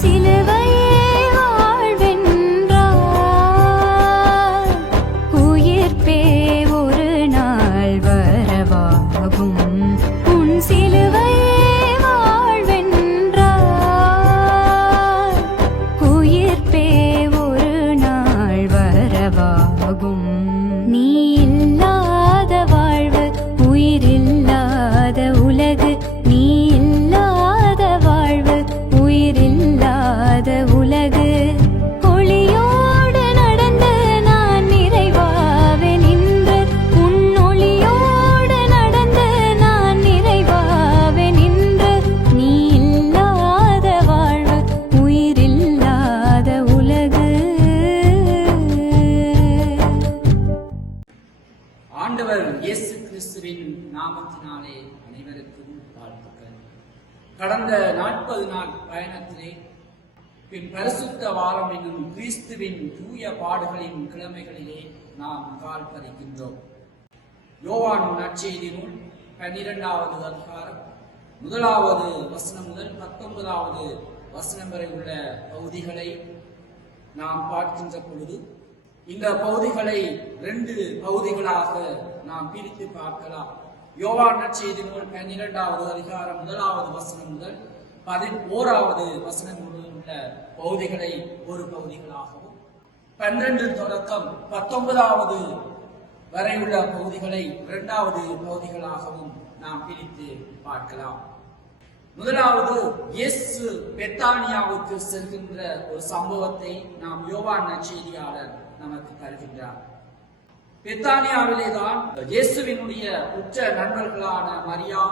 sin கடந்த நாற்பது நாள் பயணத்திலே பின் பரிசுத்த வாரம் என்னும் கிறிஸ்துவின் தூய பாடுகளின் கிழமைகளிலே நாம் கால் பதிக்கின்றோம். யோவான் நற்செய்தி நூல் பன்னிரெண்டாவது அதிகாரம் முதலாவது வசனம் முதல் பத்தொன்பதாவது வசனம் வரை உள்ள பகுதிகளை நாம் பார்க்கின்ற பொழுது இந்த பகுதிகளை ரெண்டு பகுதிகளாக நாம் பிரித்து பார்க்கலாம். யோவான நற்செய்தி நூல் பன்னிரெண்டாவது அதிகாரம் முதலாவது வசனம் முதல் பதினோராவது வசனம் உள்ள பகுதிகளை ஒரு பகுதிகளாகவும் பன்னிரண்டு தொடக்கம் பத்தொன்பதாவது வரையுள்ள பகுதிகளை இரண்டாவது பகுதிகளாகவும் நாம் பிரித்து பார்க்கலாம். முதலாவது இயேசு பெத்தானியாவுக்கு செல்கின்ற ஒரு சம்பவத்தை நாம் யோவான் நற்செய்தியாளர் நமக்கு தருகின்றார். பெத்தானியாவிலே தான் இயேசுவினுடைய உற்ற நண்பர்களான மரியா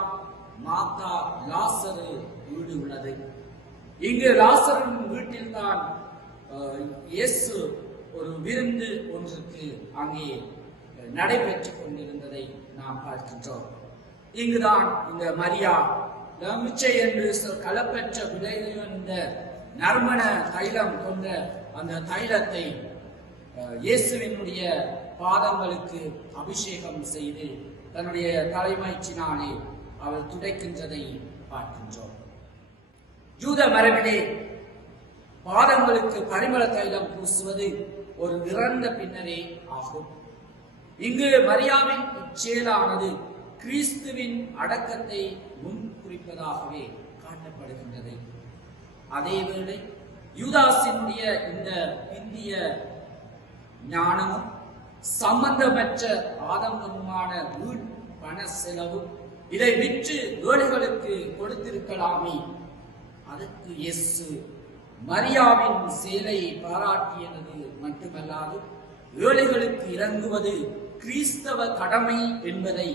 மாத்தா லாசரு வீடு உள்ளது. இங்கு லாசரின் வீட்டில் தான் இயேசு ஒரு விருந்து ஒன்றுக்கு அங்கே நடைபெற்றுக் கொண்டிருந்ததை நாம் பார்க்கின்றோம். இங்குதான் இந்த மரியா நமிச்சை என்று சொல் கலப்பற்ற விளைந்த நறுமண தைலம் கொண்ட அந்த தைலத்தை இயேசுவினுடைய பாதங்களுக்கு அபிஷேகம் செய்து தன்னுடைய தலைமைச்சினாலே அவர் துடைக்கின்றதை பார்க்கின்றோம். யூத மரபிலே பாதங்களுக்கு பரிமள தைலம் பூசுவது ஒரு இறந்த பின்னரே ஆகும். இங்கு மரியாவின் இச்செயலானது கிறிஸ்துவின் அடக்கத்தை முன் குறிப்பதாகவே காட்டப்படுகின்றது. அதேவேளை யூதாசினுடைய இந்த இந்திய ஞானமும் சம்பந்தமற்ற ஆதங்கமான வீண் பண செலவு இதை விற்று ஏழைகளுக்கு கொடுத்திருக்கலாமே. அதற்கு இயேசு மரியாவின் செயலை பாராட்டியது மட்டுமல்லாது ஏழைகளுக்கு இறங்குவது கிறிஸ்தவ கடமை என்பதை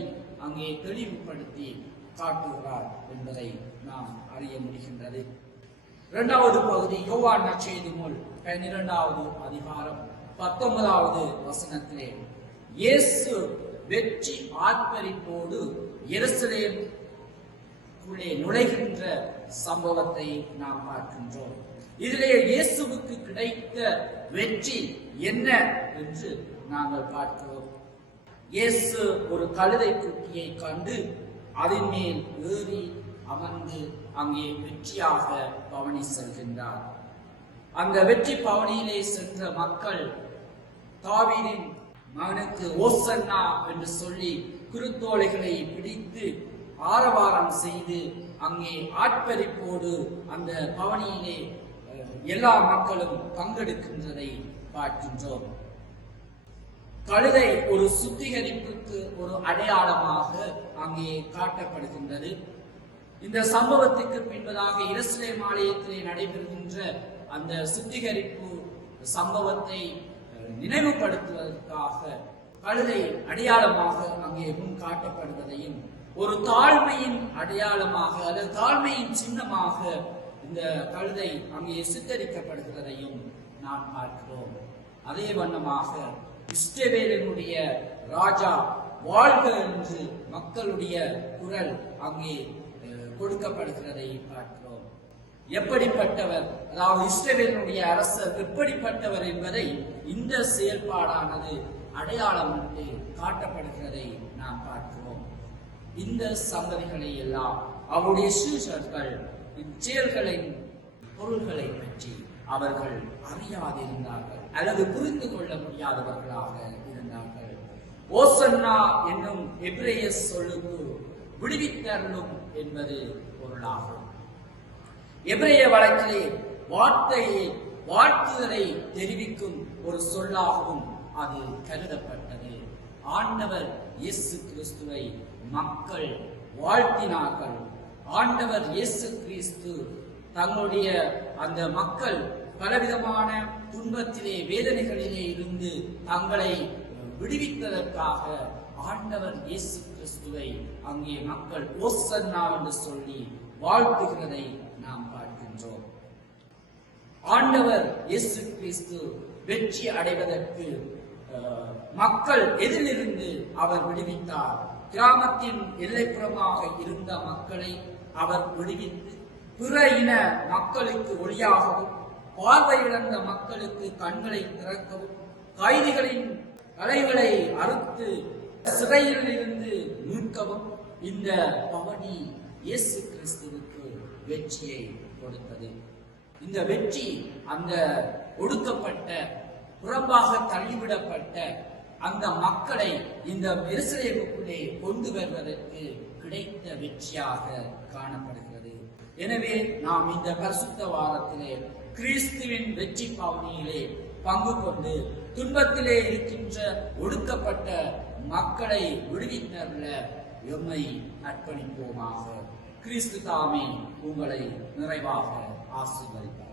அங்கே தெளிவுபடுத்தி காட்டுகிறார் என்பதை நாம் அறிய முடிகின்றது. இரண்டாவது பகுதி யோவான் நற்செய்தி நூல் பன்னிரெண்டாவது அதிகாரம் பத்தொன்பதாவது வசனத்திலே இயேசு வெற்றி ஆர்ப்பரிப்போடு எருசலேம் உள்ளே நுழைகின்ற சம்பவத்தை நாம் பார்க்கின்றோம். இதிலே இயேசுவுக்கு கிடைத்த வெற்றி என்ன என்று நாங்கள் பார்க்கிறோம். இயேசு ஒரு கழுதை குட்டியை கண்டு அதன் மேல் ஏறி அமர்ந்து அங்கே வெற்றியாக பவனி செல்கின்றார். அந்த வெற்றி பவனியிலே சென்ற மக்கள் தாவீதின் மகனுக்கு ஓசன்னா என்று சொல்லி குருத்தோலைகளை பிடித்து ஆரவாரம் செய்து அங்கே ஆட்பரிப்போடு அந்த பவனியிலே எல்லா மக்களும் பங்கெடுக்கின்றதை பார்க்கின்றோம். கழுதை ஒரு சுத்திகரிப்புக்கு ஒரு அடையாளமாக அங்கே காட்டப்படுகின்றது. இந்த சம்பவத்துக்கு பின்பதாக இரசிலே மாலயத்திலே நடைபெறுகின்ற அந்த சுத்திகரிப்பு சம்பவத்தை நினைவுபடுத்துவதற்காக கழுதை அடையாளமாக அங்கே முன் காட்டப்படுவதையும் ஒரு தாழ்மையின் அடையாளமாக அல்லது தாழ்மையின் சின்னமாக இந்த கழுதை அங்கே சித்தரிக்கப்படுகிறதையும் நாம் பார்க்கிறோம். அதே வண்ணமாக இஷ்டவேலனுடைய ராஜா வாழ்க என்று மக்களுடைய குரல் அங்கே கொடுக்கப்படுகிறதை பார்க்கிறோம். எப்படிப்பட்டவர்? அதாவது இஸ்ரேலினுடைய அரசர் எப்படிப்பட்டவர் என்பதை இந்த செயல்பாடானது அடையாளம் என்று காட்டப்படுகிறதை நாம் பார்க்கிறோம். இந்த சந்ததிகளை எல்லாம் அவருடைய சீஷர்கள் இச்செயல்களின் பொருள்களை பற்றி அவர்கள் அறியாதிருந்தார்கள். அல்லது புரிந்து கொள்ள முடியாதவர்களாக இருந்தார்கள். ஓசன்னா என்னும் எப்ரேய சொல்லுக்கு விடுவித்தருளும் என்பது பொருளாகும். எபிரேய வழக்கிலே வார்த்தையை வாழ்த்துதலை தெரிவிக்கும் ஒரு சொல்லாகவும் அது கருதப்பட்டது. ஆண்டவர் இயேசு கிறிஸ்துவை மக்கள் வாழ்த்தினார்கள். ஆண்டவர் இயேசு கிறிஸ்து தங்களுடைய அந்த மக்கள் பலவிதமான துன்பத்திலே வேதனைகளிலே இருந்து தங்களை விடுவிப்பதற்காக ஆண்டவர் இயேசு கிறிஸ்துவை அங்கே மக்கள் ஓசன்னா என்று சொல்லி வாழ்த்துகிறதை நாம் ஆண்டவர் இயேசு கிறிஸ்து வெற்றி அடைவதற்கு மக்கள் எதிலிருந்து அவர் விடுவித்தார்? கிராமத்தின் எல்லைப்புறமாக இருந்த மக்களை அவர் விடுவித்து பிற இன மக்களுக்கு ஒளியாகவும் பார்வையிழந்த மக்களுக்கு கண்களை திறக்கவும் கைதிகளின் தலைகளை அறுத்து சிறையில் இருந்து மீட்கவும் இந்த பவனி இயேசு கிறிஸ்துவுக்கு வெற்றியை கொடுத்தது. இந்த வெற்றி அந்த ஒடுக்கப்பட்ட புறம்பாக தள்ளிவிடப்பட்ட அந்த மக்களை இந்த எருசலேமுக்குள்ளே கொண்டு வருவதற்கு கிடைத்த வெற்றியாக காணப்படுகிறது. எனவே நாம் இந்த பரிசுத்த வாரத்திலே கிறிஸ்துவின் வெற்றி பாவனையிலே பங்கு கொண்டு துன்பத்திலே இருக்கின்ற ஒடுக்கப்பட்ட மக்களை விடுவித்தருள எம்மை அர்ப்பணிப்போமாக. கிறிஸ்து தாமே உங்களை நிறைவாக ஆசீர்வதிப்பார்.